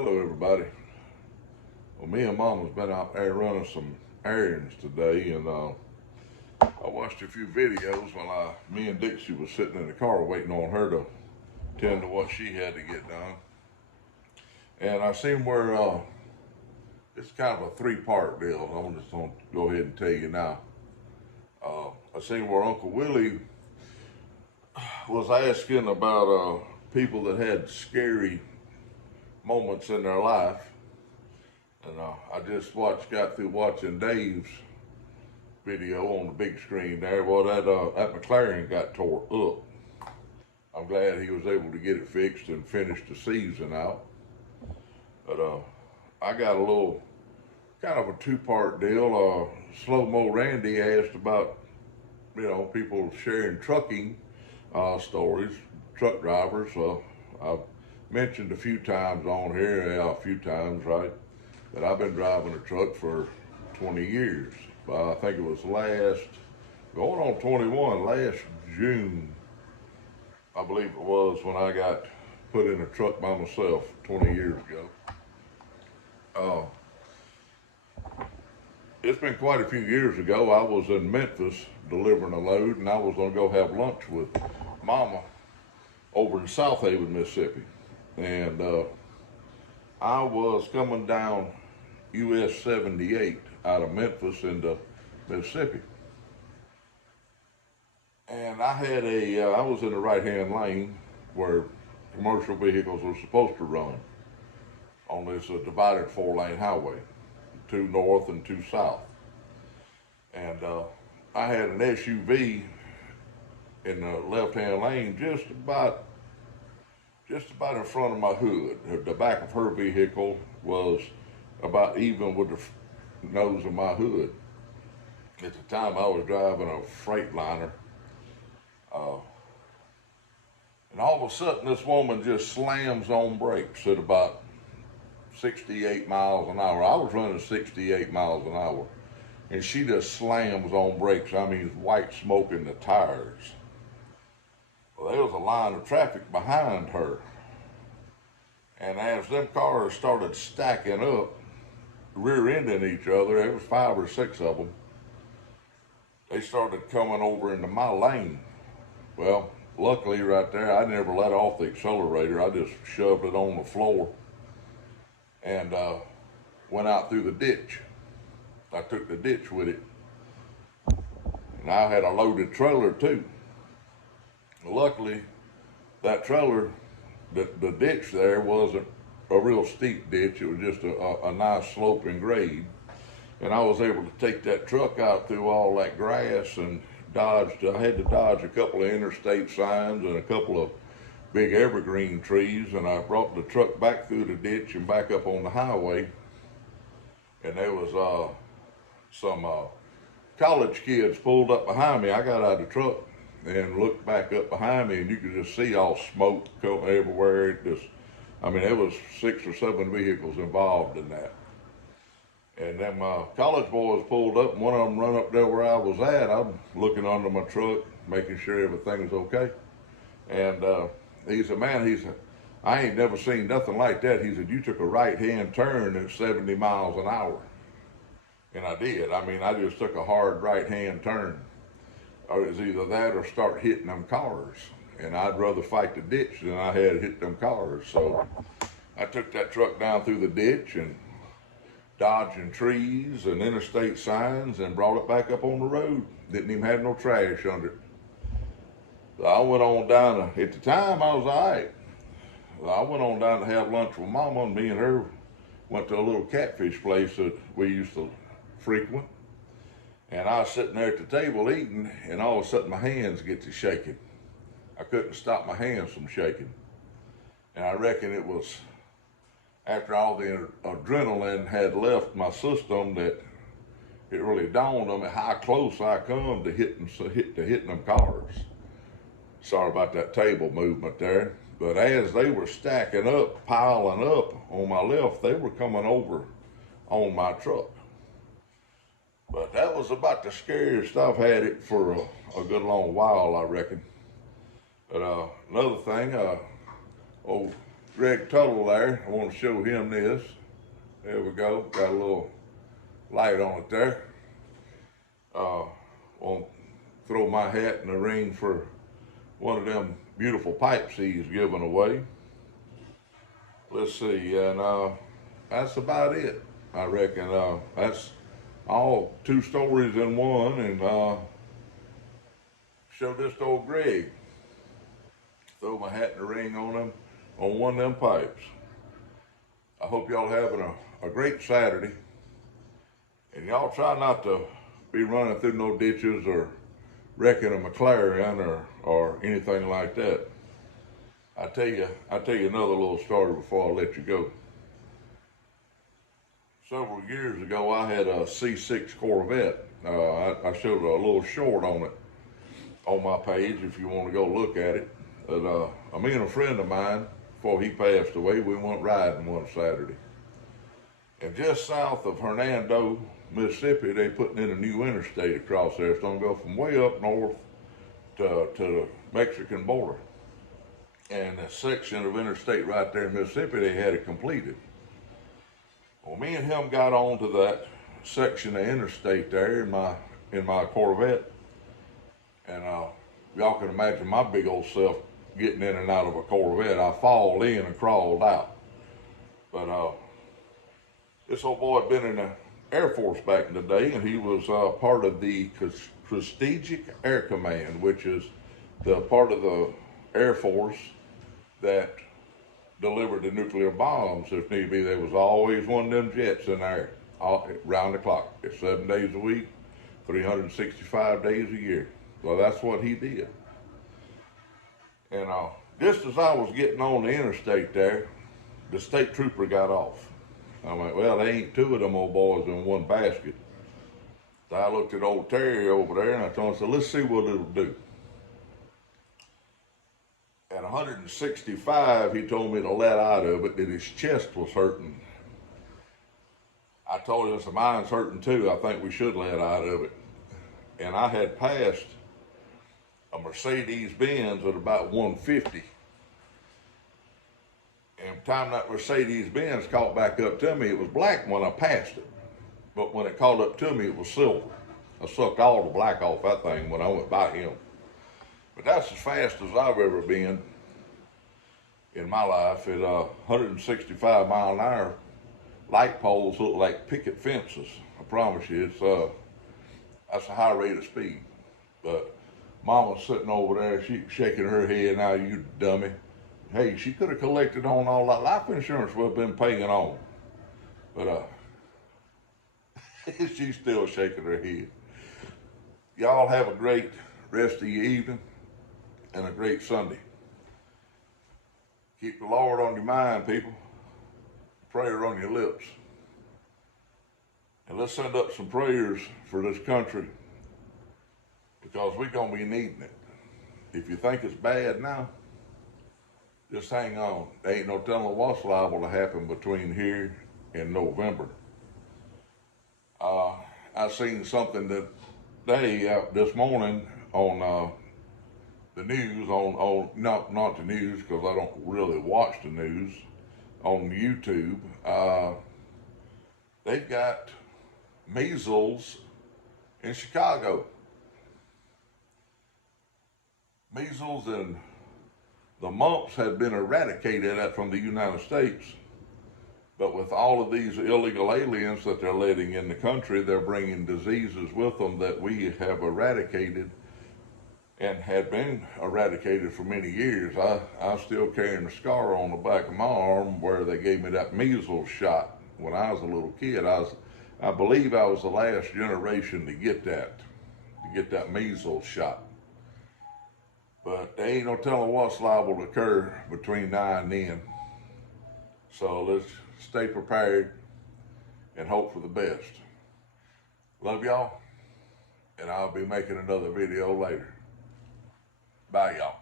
Hello everybody. Well, me and Mama's been out there running some errands today, and I watched a few videos while me and Dixie was sitting in the car waiting on her to tend to what she had to get done. And I seen where it's kind of a three-part deal. I'm just gonna go ahead and tell you now. I seen where Uncle Willie was asking about people that had scary moments in their life. And I just got through watching Dave's video on the big screen there. Well, that McLaren got tore up. I'm glad he was able to get it fixed and finish the season out. But I got a little kind of a two-part deal. Slow Mo Randy asked about people sharing trucking stories, truck drivers. I've mentioned a few times on here, a few times, right? That I've been driving a truck for 20 years. I think it was going on 21, last June, I believe it was, when I got put in a truck by myself 20 years ago. It's been quite a few years ago. I was in Memphis delivering a load, and I was gonna go have lunch with Mama over in South Haven, Mississippi. And I was coming down US 78 out of Memphis into Mississippi. And I was in the right-hand lane where commercial vehicles are supposed to run on this divided four-lane highway, two north and two south. And I had an SUV in the left-hand lane just about in front of my hood. The back of her vehicle was about even with the nose of my hood. At the time, I was driving a Freightliner. And all of a sudden, this woman just slams on brakes at about 68 miles an hour. I was running 68 miles an hour. And she just slams on brakes. I mean, white smoke in the tires. Well, there was a line of traffic behind her. And as them cars started stacking up, rear-ending each other, there was 5 or 6 of them, they started coming over into my lane. Well, luckily right there, I never let off the accelerator. I just shoved it on the floor and went out through the ditch. I took the ditch with it. And I had a loaded trailer too. Luckily, that trailer, the ditch there wasn't a real steep ditch. It was just a nice sloping grade. And I was able to take that truck out through all that grass and I had to dodge a couple of interstate signs and a couple of big evergreen trees, and I brought the truck back through the ditch and back up on the highway. And there was some college kids pulled up behind me. I got out of the truck and looked back up behind me, and you could just see all smoke coming everywhere. There was 6 or 7 vehicles involved in that. And then my college boys pulled up, and one of them run up there where I was at. I'm looking under my truck, making sure everything was okay. And he said, man, I ain't never seen nothing like that. He said, you took a right-hand turn at 70 miles an hour. And I did. I just took a hard right-hand turn. It was either that or start hitting them cars. And I'd rather fight the ditch than I had hit them cars. So I took that truck down through the ditch and dodging trees and interstate signs and brought it back up on the road. Didn't even have no trash under it. So I went on down, at the time I was all right. I went on down to have lunch with Mama, and me and her went to a little catfish place that we used to frequent. And I was sitting there at the table eating, and all of a sudden my hands get to shaking. I couldn't stop my hands from shaking. And I reckon it was after all the adrenaline had left my system that it really dawned on me how close I come to hitting them cars. Sorry about that table movement there. But as they were stacking up, piling up on my left, they were coming over on my truck. But that was about the scariest I've had it for a good long while, I reckon. But another thing, Greg Tuttle there. I want to show him this. There we go. Got a little light on it there. Want to throw my hat in the ring for one of them beautiful pipes he's giving away. Let's see, and that's about it. I reckon that's all 2 stories in one, and show this to old Greg. Throw my hat in the ring on him on one of them pipes. I hope y'all having a great Saturday, and y'all try not to be running through no ditches or wrecking a McLaren or anything like that. I'll tell you another little story before I let you go. Several years ago, I had a C6 Corvette. I showed a little short on it on my page if you want to go look at it. But me and a friend of mine, before he passed away, we went riding one Saturday. And just south of Hernando, Mississippi, they putting in a new interstate across there. It's gonna go from way up north to the Mexican border. And a section of interstate right there in Mississippi, they had it completed. Well, me and him got onto that section of interstate there in my Corvette, and y'all can imagine my big old self getting in and out of a Corvette. I fall in and crawled out. But this old boy had been in the Air Force back in the day, and he was part of the Strategic Air Command, which is the part of the Air Force that delivered the nuclear bombs if need be. There was always one of them jets in there round the clock. It's 7 days a week, 365 days a year. Well, that's what he did. And just as I was getting on the interstate there, the state trooper got off. I'm like, well, there ain't 2 of them old boys in one basket. So I looked at old Terry over there, and I told him, I said, let's see what it'll do. At 165, he told me to let out of it, that his chest was hurting. I told him, mine's hurting too. I think we should let out of it. And I had passed a Mercedes-Benz at about 150. And the time that Mercedes-Benz caught back up to me, it was black when I passed it. But when it caught up to me, it was silver. I sucked all the black off that thing when I went by him. But that's as fast as I've ever been in my life. At 165 mile an hour, light poles look like picket fences. I promise you, that's a high rate of speed. But Mama's sitting over there, she's shaking her head, now you dummy. Hey, she could have collected on all that life insurance we've been paying on. But she's still shaking her head. Y'all have a great rest of your evening and a great Sunday. Keep the Lord on your mind, people. Prayer on your lips. And let's send up some prayers for this country, because we're going to be needing it. If you think it's bad now, just hang on. There ain't no telling what's liable to happen between here and November. I seen something this morning on the news, on not the news, because I don't really watch the news, on YouTube. They've got measles in Chicago. Measles and the mumps had been eradicated from the United States. But with all of these illegal aliens that they're letting in the country, they're bringing diseases with them that we have eradicated and had been eradicated for many years. I'm still carrying a scar on the back of my arm where they gave me that measles shot when I was a little kid. I believe I was the last generation to get that measles shot. But there ain't no telling what's liable to occur between now and then. So let's stay prepared and hope for the best. Love y'all, and I'll be making another video later. Bye, y'all.